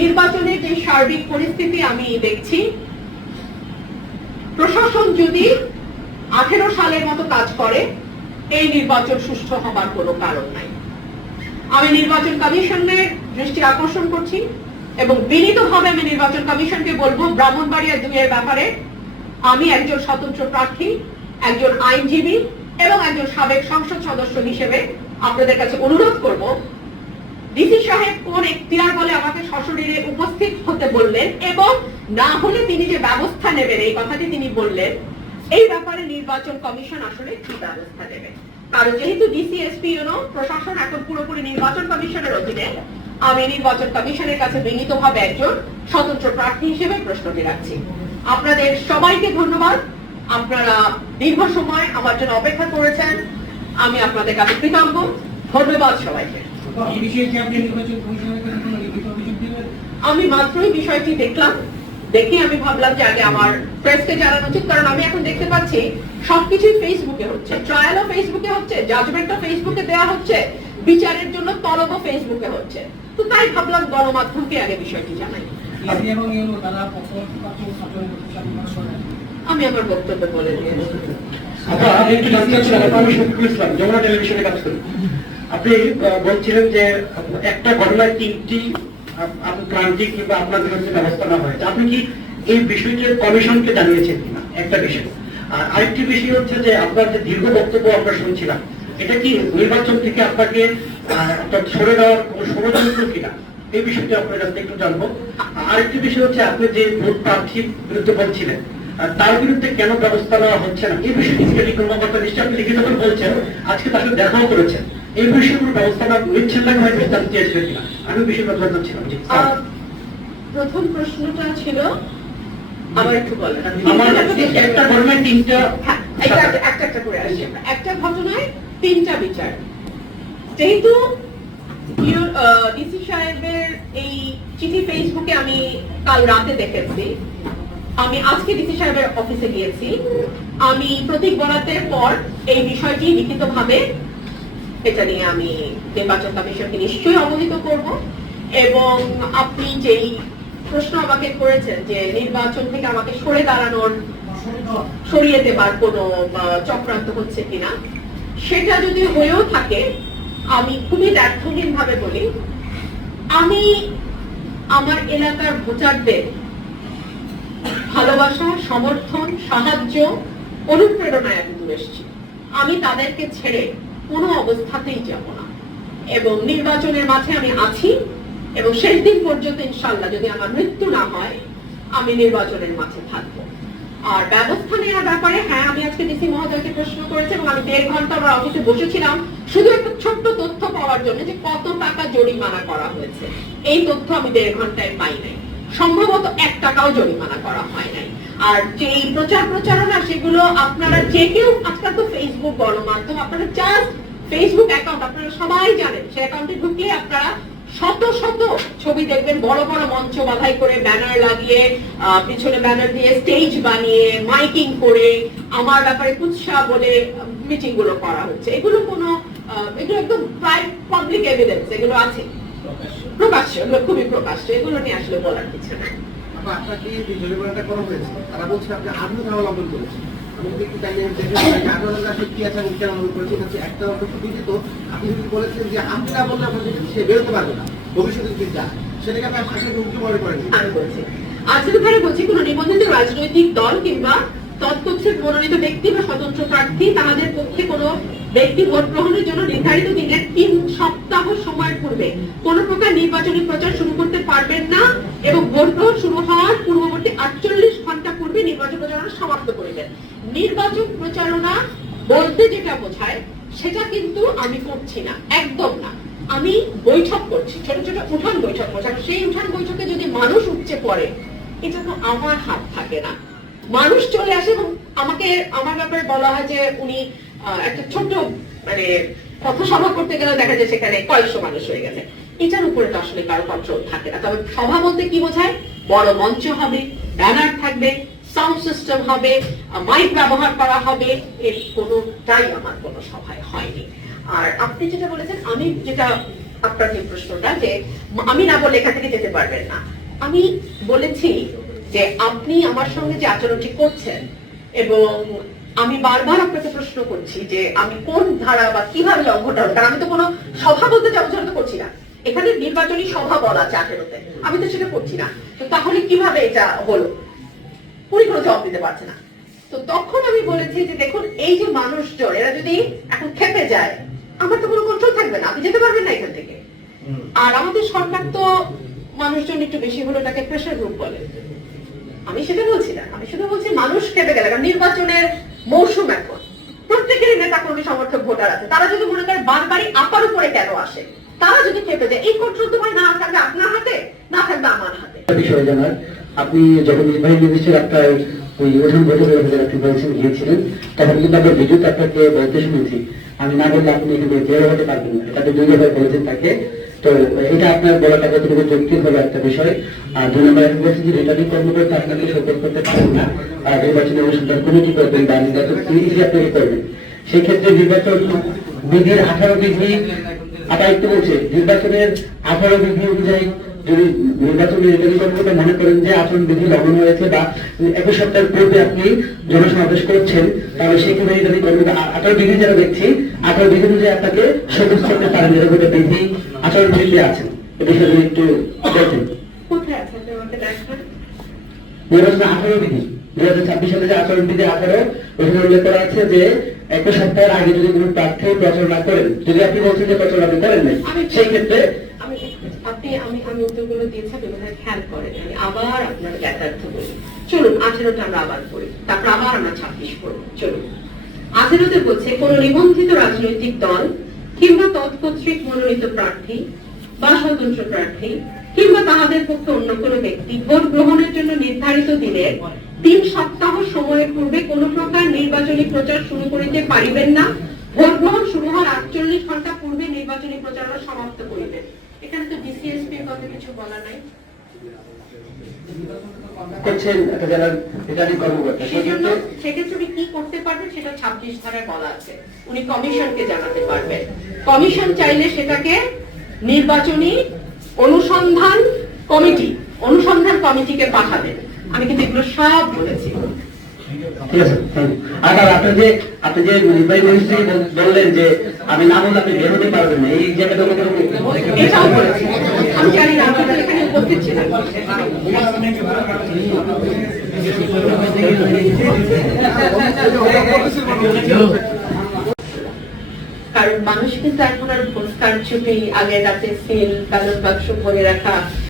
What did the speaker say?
নির্বাচনের যে সার্বিক পরিস্থিতি আমি দেখছি, প্রশাসন যদি 18 সালের মতো কাজ করে এই নির্বাচন সুষ্ঠু হবার কোনো কারণ নাই। আমি নির্বাচন কমিশনের দৃষ্টি আকর্ষণ করছি এবং বিনীতভাবে আমি নির্বাচন কমিশনকে বলবো, ব্রাহ্মণবাড়িয়া 2 এর ব্যাপারে আমি একজন স্বতন্ত্র প্রার্থী, একজন আইনজীবী এবং একজন সাবেক সংসদ সদস্য হিসেবে আপনাদের কাছে অনুরোধ করব, ডিসি সাহেব কোন এখতিয়ার বলে আমাকে সশরীরে উপস্থিত হতে বললেন এবং না হলে তিনি যে ব্যবস্থা নেবেন এই কথাটি তিনি বললেন, এই ব্যাপারে নির্বাচন কমিশন আসলে কি ব্যবস্থা নেবে। কারণ যেহেতু ডিসি এসপি প্রশাসন এখন পুরোপুরি নির্বাচন কমিশনের অধীনে, আমি নির্বাচন কমিশনের কাছে বিনীতভাবে একজন স্বতন্ত্র প্রার্থী হিসেবে প্রশ্নটি রাখছি। আপনাদের সবাইকে ধন্যবাদ, আপনারা দীর্ঘ সময় আমার জন্য অপেক্ষা করেছেন, আমি আপনাদের কাছে কৃতজ্ঞ। ধন্যবাদ সবাইকে। আমি মাত্রই বিষয়টি দেখলাম, দেখে আমি ভাবলাম যে আগে আমার প্রেসকে জানানো উচিত, কারণ আমি এখন দেখতে পাচ্ছি সবকিছুই ফেসবুকে হচ্ছে, ট্রায়ালও ফেসবুকে হচ্ছে, জাজমেন্টও ফেসবুকে দেওয়া হচ্ছে, বিচারের জন্য তলবও ফেসবুকে হচ্ছে। তো তাই ভাবলাম গণমাধ্যমকে আগে বিষয়টি জানাই। আমি আমার বক্তব্য বলে দিয়েছি। আপনি বলছিলেন যে একটা ঘটনায় 3টি ক্রান্তি কিংবা আপনাদের কাছে ব্যবস্থা নেওয়া হয়েছে, আপনি কি এই বিষয়টি কমিশনকে জানিয়েছেন কিনা? একটা বিষয়। আর আরেকটি বিষয় হচ্ছে যে আপনার যে দীর্ঘ বক্তব্য আমরা শুনছিলাম, এটা কি নির্বাচন থেকে আপনাকে সরে দেওয়ার কোন ষড়যন্ত্র কিনা, এই বিষয়টি আপনার কাছে একটু জানবো। আরেকটি বিষয় হচ্ছে আপনি যে ভোট প্রার্থীর বিরুদ্ধে বলছিলেন, তার বিরুদ্ধে কেন ব্যবস্থা নেওয়া হচ্ছে না, এই বিষয়টি কর্মকর্তা নিশ্চয়ই আপনি লিখিত করে বলছেন, আজকে তার সাথে দেখাও করেছেন, এই বিষয়গুলো ব্যবস্থা নিচ্ছেন না হয়তো জানতে চেয়েছিলেন কিনা, আমি বিষয়টা জানতে ছিলাম। প্রথম প্রশ্নটা ছিল আবার একটু বলেন। একটা ঘটনায় 3টা, একটা করে আসি। একটা ঘটনায় 3টা বিচার। যেহেতু ডিসি সাহেবের এই চিঠি ফেসবুকে আমি কাল রাতে দেখেছি, আমি আজকে ডিসি সাহেবের অফিসে গিয়েছি, আমি প্রতীক বরাতের পর এই বিষয়টি লিখিতভাবে এটা নিয়ে আমি নির্বাচন কমিশনকে নিশ্চয়ই অবহিত করব। এবং আপনি যেই প্রশ্ন আমাকে করেছেন যে নির্বাচন থেকে আমাকে সরিয়ে দেবার কোনো চক্রান্ত হচ্ছে কিনা, সেটা যদি হয়েও থাকে, আমি খুবই দ্ব্যর্থহীন ভাবে বলি, আমি আমার এলাকার ভোটারদের ভালোবাসা, সমর্থন, সাহায্য, অনুপ্রেরণায় আমি দূরে এসেছি। আমি তাদেরকে ছেড়ে কোনো অবস্থাতেই যাব না এবং নির্বাচনের মাঠে আমি আছি এবং শেষ দিন পর্যন্ত ইনশাআল্লাহ যদি আমার মৃত্যু না হয় আমি নির্বাচনের মাঠে থাকবো। আর ব্যবস্থা নেওয়ার ব্যাপারে হ্যাঁ, আমি আজকে ডিসি মহোদয়কে প্রশ্ন করেছি এবং আমি 1.5 ঘন্টা আমার অফিসে বসেছিলাম শুধু একটা ছোট্ট তথ্য পাওয়ার জন্য যে কত টাকা জরিমানা করা হয়েছে। এই তথ্য আমি 1.5 ঘন্টায় পাই নাই, সম্ভবত 1 টাকাও জরিমানা করা হয় নাই। আর যে প্রচারণা সেগুলো আপনারা যে কেউ, আজকাল তো ফেসবুক গণমাধ্যম, আপনারা জাস্ট ফেসবুক অ্যাকাউন্ট আপনারা সবাই জানেন, সেই অ্যাকাউন্টে ঢুকলে আপনারা শত শত ছবি দেখবেন, বড় বড় মঞ্চ বাধাই করে, ব্যানার লাগিয়ে, পিছনে ব্যানার দিয়ে স্টেজ বানিয়ে, মাইকিং করে আমার ব্যাপারে কুৎসা বলে মিটিং গুলো করা হচ্ছে। এগুলো একদম প্রায় পাবলিক এভিডেন্স, এগুলো আছে প্রকাশ্য, এগুলো খুবই প্রকাশ্য, এগুলো নিয়ে আসলে বলার কিছু না। আপনাকে যে জরিমানাটা করা হয়েছে তারা বলছে আপনি আধুনিক অবলম্বন করেছেন। আমি যদি একটু চাইলে কি আছে আমি কেন অবলম্বন করেছি, একটা অর্থ দিত। আপনি যদি বলেছেন যে আমরা বললে আপনার সে বেরোতে পারবে না, ভবিষ্যতে যদি যায় সেটাকে আপনি আসলে উল্টো মনে করেন। আমি বলছি আসলে ভাই বলছি, কোন নিবন্ধিত রাজনৈতিক দল কিংবা তৎপক্ষের মনোনীত ব্যক্তি বা স্বতন্ত্র প্রার্থী তাদের পক্ষে কোনো ব্যক্তি ভোট গ্রহণের জন্য নির্ধারিত দিনের 3 সপ্তাহ সময়ের পূর্বে কোন প্রকার নির্বাচনী প্রচার শুরু করতে পারবেন না এবং ভোট গ্রহণ শুরু হওয়ার পূর্ববর্তী 48 ঘন্টা পূর্বে নির্বাচন প্রচারণা সমাপ্ত করবেন। নির্বাচন প্রচারণা বলতে যেটা বোঝায় সেটা কিন্তু আমি করছি না, একদম না। আমি বৈঠক করছি, ছোট ছোট উঠান বৈঠক করছি। সেই উঠান বৈঠকে যদি মানুষ উপচে পড়ে, এটা তো আমার হাত থাকে না। মানুষ চলে আসে এবং আমাকে আমার ব্যাপারে বলা হয় যে উনি একটা ছোট্ট কথা সভা করতে গেলে দেখা যায় সেখানে কয়েকশো মানুষ হয়ে গেছে। এটার উপরে তো আসলে কারো কন্ট্রোল থাকে না। তবে সভা বলতে কি বোঝায়? বড় মঞ্চ হবে, ব্যানার থাকবে, সাউন্ড সিস্টেম হবে, মাইক ব্যবহার করা হবে, এর কোনোটাই আমার কোনো সভায় হয়নি। আর আপনি যেটা বলেছেন, আমি যেটা আপনার যে প্রশ্নটা যে আমি না বলে এখান থেকে যেতে পারবেন না, আমি বলেছি যে আপনি আমার সঙ্গে যে আচরণটি করছেন এবং আমি বারবার আপনাকে প্রশ্ন করছি যে আমি কোন ধারা বা কিভাবে লঙ্ঘনটা হলো, কারণ আমি তো কোনো সভা বলতে যাওয়া তো করছি না, এখানে নির্বাচনী সভা বলা আছে 18-তে, আমি তো সেটা করছি না, তো তাহলে কিভাবে এটা হলো, উনি কোনো জবাব দিতে পারছে না। তো তখন আমি বলেছি যে দেখুন, এই যে মানুষজন এরা যদি এখন খেপে যায়, আমার তো কোনো কন্ট্রোল থাকবে না, আপনি যেতে পারবেন না এখান থেকে। আর আমাদের সরকার তো মানুষজন একটু বেশি হলো তাকে প্রেশার গ্রুপ বলে, আমি সেটা বলছি না, আমি শুধু বলছি মানুষ খেপে গেলে, কারণ নির্বাচনের মৌসুম এখন, প্রত্যেকেরই নেতা কর্মী সমর্থক ভোটার আছে, তারা যদি মনে করে বারবারই আপার উপরে কেন আসে, তারা যদি খেপে যায়, এই কন্ট্রোল তো ভাই না থাকবে আপনার হাতে, না থাকবে আমার হাতে। বিষয় জানার, আপনি যখন নির্বাহী ম্যাজিস্ট্রেট আপনার ওই ওজন বৈঠকের ব্যাপারে আপনি বলছেন গিয়েছিলেন, তখন কিন্তু আমরা বিদ্যুৎ আপনাকে বলতে শুনেছি আমি না বললে আপনি এখানে বের হতে পারবেন না, এটা তো 2 দফায় বলেছেন তাকে। তো এটা আপনার বলাটা কতটুকু যৌক্তিক হবে একটা বিষয়। আর 2 নম্বর আমি বলছি যে রিটার্নিং কর্মকর্তা আপনাকে সতর্ক করতে পারেন না, আর নির্বাচনী অনুসন্ধান কমিটি করবেন বা নির্বাচন কমিটি আপনাকে করবেন, সেই ক্ষেত্রে নির্বাচন বিধির 18 বিধি আপাতত বলছে, নির্বাচনের 18 বিধি অনুযায়ী যদি নির্বাচনী রিটার্নিং কর্মকর্তা মনে করেন যে আচরণ বিধি লঙ্ঘন হয়েছে বা 21 সপ্তাহের পূর্বে আপনি জনসমাবেশ করছেন, তাহলে সেখানে রিটার্নিং কর্মকর্তা 18 বিধি যারা দেখছি 18 বিধি অনুযায়ী আপনাকে সবুজ করতে পারেন, যেরকম একটা বিধি আচরণ বিধিতে আছেন, এ বিষয়ে একটু দেখেন। কোথায় আছে আপনি আমাকে দেখান। নির্বাচন 18 বিধি 2026 সালে যে আচরণ বিধি 18 ওখানে উল্লেখ করা আছে যে 21 সপ্তাহের আগে যদি কোনো প্রার্থী প্রচারণা করেন, যদি আপনি বলছেন যে প্রচারণা আপনি করেন নাই, সেই ক্ষেত্রে আমি উত্তরগুলো দিয়েছি, আপনি বোধহয় খেয়াল করেন, আমি আবার আপনার ব্যাখ্যার্থ বলি। চলুন 18টা আমরা আবার পড়ি, তারপর আবার আমরা 26 পড়ব। চলুন 18তে বলছে, কোন নিবন্ধিত রাজনৈতিক দল কিংবা তৎকর্তৃক মনোনীত প্রার্থী বা স্বতন্ত্র প্রার্থী কিংবা তাহাদের পক্ষে অন্য কোনো ব্যক্তি ভোট গ্রহণের জন্য নির্ধারিত দিনের 3 সপ্তাহ সময়ের পূর্বে কোন প্রকার নির্বাচনী প্রচার শুরু করিতে পারিবেন না, ভোট গ্রহণ শুরু হওয়ার 48 ঘন্টা পূর্বে নির্বাচনী প্রচারণা সমাপ্ত করিবেন। এখানে তো ডিসিএসপি এর কথা কিছু বলা নাই, করছেন একটা জেলার রিটার্নিং কর্মকর্তা, সেজন্য সেক্ষেত্রে উনি কি করতে পারবেন সেটা 26 ধারায় বলা আছে, উনি কমিশনকে জানাতে পারবেন, কমিশন চাইলে সেটাকে নির্বাচনী অনুসন্ধান কমিটিকে পাঠাবেন। আমি কিন্তু এগুলো সব বলেছি। ঠিক আছে। আর আপনি যে নির্বাহী ম্যাজিস্ট্রেট বললেন যে আমি না বললে আপনি বের হতে পারবেন না, এই জায়গাটা এটাও বলেছি, আমি জানি না আপনাদের এখানে উপস্থিত ছিলেন। কারণ মানুষ কিন্তু এখন আর ভোট কারচুপি, আগের রাতে সিল, কাগজ বাক্স ভরে রাখা,